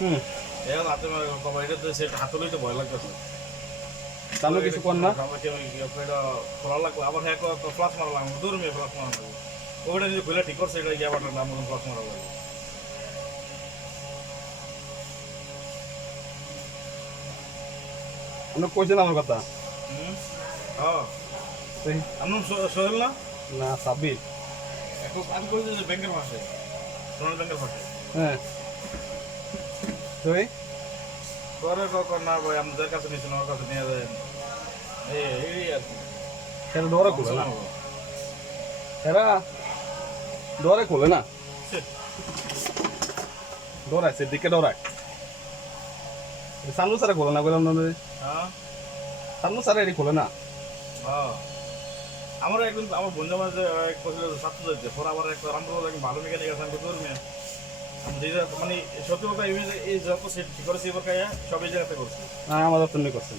হুম। এখন হাতে কবার এটা তো সেটা হাতলেই তো ভয় লাগতেছে। তাহলে কিছু কর না। আমাকে ওই এটা খোলা লাগবে আবার হ্যাঁ ফ্লাশ মারা লাগবে দূর মেয়ে ফ্লাশ মারা লাগবে ওটা যদি খুলে ঠিক করছে এটা গিয়ে বাটন আমার ফ্লাশ মারা লাগবে। আপনি কইছেন আমার কথা। হুম হ্যাঁ সেই আপনার সোহেল না না সাব্বির। এখন আমি কইছি যে ব্যাংকের পাশে সোনাল ব্যাংকের পাশে। হ্যাঁ তুই পরে কখন না ভাই আমাদের কাছে নিয়েছেন আমার কাছে নিয়ে দেন এই আর কি সেটা দৌড়ে খোলে না, এরা দৌড়ে খোলে না, দৌড়ায় সেদিকে দৌড়ায়। সামনে সারে খোলে না বললাম না, হ্যাঁ সামনে সারে এটি খোলে না। হ্যাঁ আমার একদিন আমার বন্ধু মাঝে ছাত্র যাচ্ছে পরে আবার একটা রামপুর ভালো মেকানিক আছে আমি তোর মেয়ে মানে সত্যি কথা এই যত ঠিক করেছি এবার খাইয়া সব এই জায়গাতে করছি। হ্যাঁ আমাদের তো নিয়ে করছেন।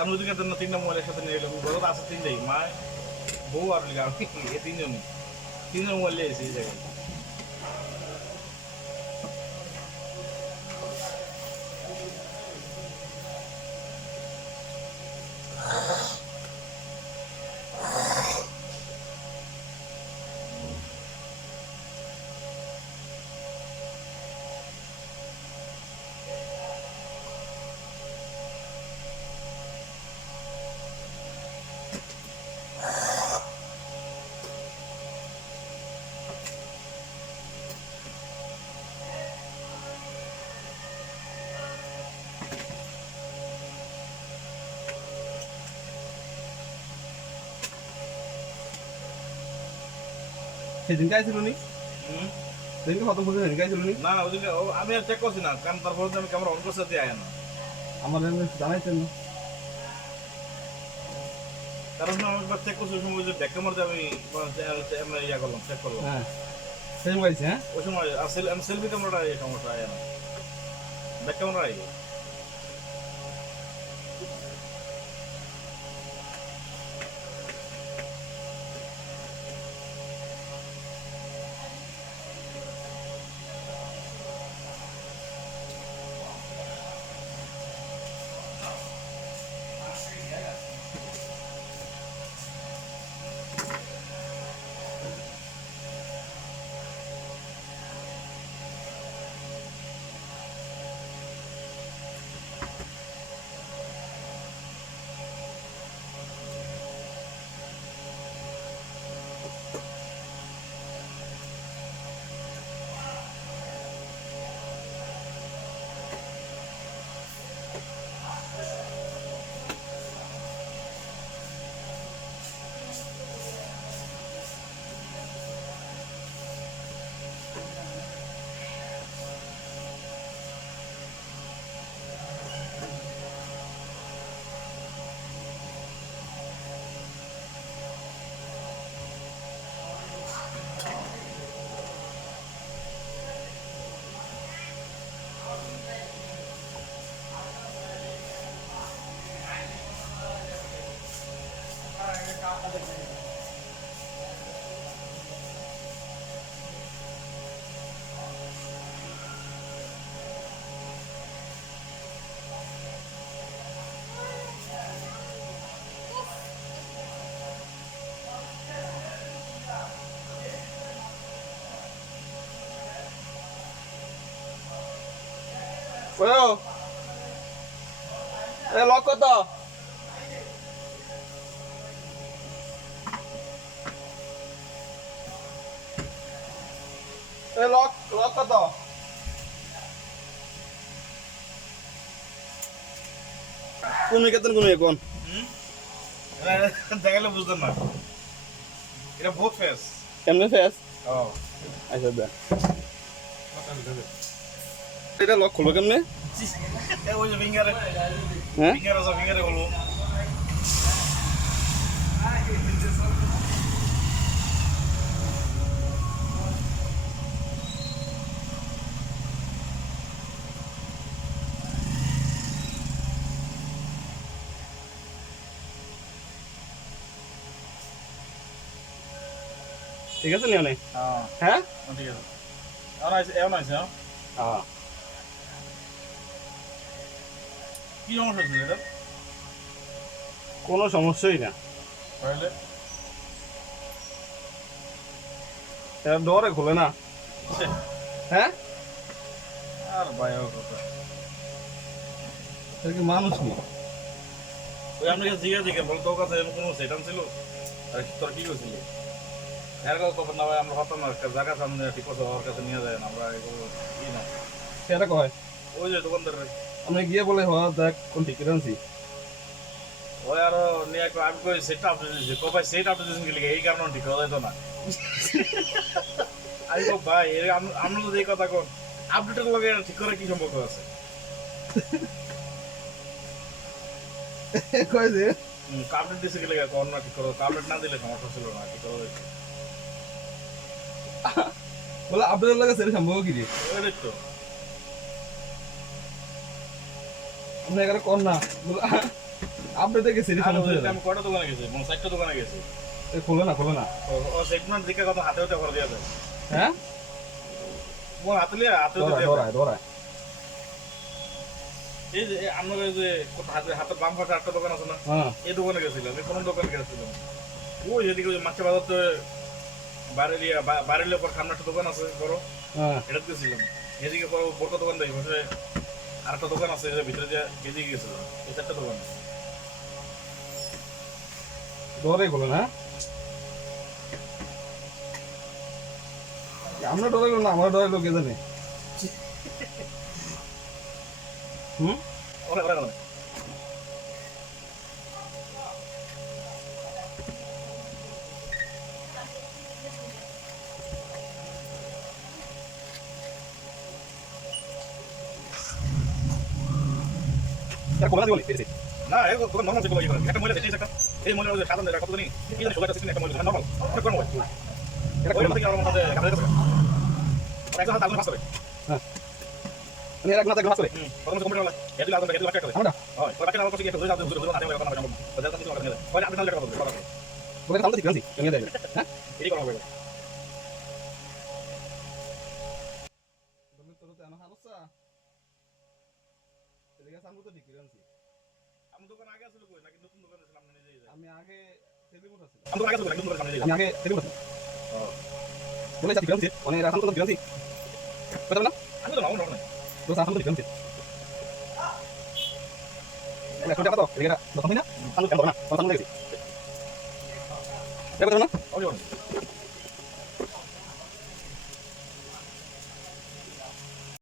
আমি যদি না তিনটা মোবাইল একসাথে নিয়ে এলাম ঘরে আছে তিনটাই মা বউ আর আমি এই তিনজন মোবাইল নিয়ে এসেছি এই জায়গায়। সেদিনকে আইছিল নি, হুম সেদিনকে কত বলছে, সেদিনকে আইছিল নি। না না ওদিকে আমি আর চেক করছি না কারণ তারপর আমি ক্যামেরা অন করতে দিয়ে আয় না আমাদের জানাইছেন না। কারণ আমি একবার চেক করছি ওই সময় যে ব্যাক ক্যামেরাতে আমি ইয়া করলাম চেক করলাম হ্যাঁ সেদিন গাইছে। হ্যাঁ ওই সময় আমি সেলফি ক্যামেরাটা এই সমস্যা আয় না ব্যাক ক্যামেরা আই। ও এ লক কত, এ লক লক কত। কোন কেতন কোন কোন দেখালে বুঝতেন না এটা বহুত ফেস কেমনে ফেস। ও আচ্ছা দে এটা লক খুলবো কেমনে। ওই যে ফিঙ্গারে হ্যাঁ ফিঙ্গারে বলবো ঠিক আছে নি অনেক। হ্যাঁ হ্যাঁ ঠিক আছে এমন আছে হ্যাঁ কি সমস্যা হচ্ছিল এটা কোনো সমস্যাই না, তাহলে এরা ডরে খোলে না। হ্যাঁ, আর ভাই ও কথা এটা কি মানুষ নি? ওই আমি জিজ্ঞাসা দিকে বলতো ওর কাছে এরকম কোনো সেটান ছিল আর তোর কি করছিলি এর কথা খবর না ভাই আমরা হতাম না একটা জায়গা সামনে ঠিক কথা ওর কাছে নিয়ে যায় না আমরা এগুলো কি না সেটা কয় ওই যে দোকানদার আমি গিয়ে বলে হওয়া দেখ কোন টিকিট আনছি। ওই আরো নিয়ে একটু আমি কই সেটা আপনি দিয়েছি কো ভাই সেটা আপনি দিয়েছেন কি লিখে এই কারণে ঠিক কথা তো না আমি কো ভাই এর আমরা তো এই কথা কোন আপডেটের লগে ঠিক করে কি সম্পর্ক আছে কয় যে আপডেট দিয়েছে কি লিখে কোন না ঠিক করো আপডেট না দিলে সমস্যা ছিল না ঠিক করে বলে আপনাদের লাগে সেটা সম্ভব কি রে? ওই দেখতো আপনি এখানে কর না বলে আপনাদের গেছে আর ওই আমি কয়টা দোকানে গেছি মানে 60টা দোকানে গেছি খোলে না, খোলে না। ও সেগমেন্ট দিকে কত হাতে হাতে করে দিয়ে দেয় হ্যাঁ, মোর হাতে লিয়ে হাতে হাতে ডরায় দিয়ে ডরায় ডরায়। এই যে আমরা যে হাতের বাম পাশে একটা দোকান আছে না হ্যাঁ, এই দোকানে গেছিলাম এই কোন দোকানে গেছিলাম ওই যেদিকে ওই মাছে বাজার বাড়ির পর সামনে একটা দোকান আছে বড় হ্যাঁ, এটা গেছিলাম এদিকে পর বড় দোকান দেয় বসে আর একটা দোকান আছে এর ভিতরে দিয়ে এদিকে গেছিলাম এই চারটা দোকান ডরে খোলে না। আমরা ডরে গেল না, আমরা ডরে লোক কে জানে। হুম, ওরা ওরা না এটা খোলা দিবলি এসে। না এই দোকান নরমাল ছিল একটা মহিলা দেখেছে একটা এই মহিলা ওই সাধারণ কত জানি কি জানি 16টা 16 একটা মহিলা নরমাল এটা কোন মহিলা এটা ওই খোলা থেকে আমার মধ্যে গাড়ি আছে একটা হাত আগুন পাস করে হ্যাঁ, আমি এর আগে না গ্লাস করে প্রথম কম্পিউটার ওয়ালা এদিকে আগুন এদিকে বাকি করে আমরা হয় ওই বাকি আমার কাছে গিয়ে ধরে যাও ধরে ধরে হাতে কথা বলবো বাজার কাছে কথা নিয়ে ওই আপনি তাহলে কথা বলবো বলে তাহলে ঠিক আছে নিয়ে দেয়। হ্যাঁ, এই কথা বলবো বলে তোর তো আনা হারসা এদিকে সামনে তো ঠিক আছে। আমি দোকান আগে আসলে কই নাকি নতুন দোকানে ছিলাম না নিজেই আমি আগে টেলিফোন আছে, আমি দোকান আগে আসলে নতুন দোকানে সামনে যাই আমি আগে টেলিফোন আছে বলে ঠিক আছে মানে রাখান তো ঠিক আছে কথা না আমি তো নাও না তো সামনে ঠিক আছে মানে কোটা কত এদিকে দোকান না সামনে কেন না সামনে গেছি দেখো না ওই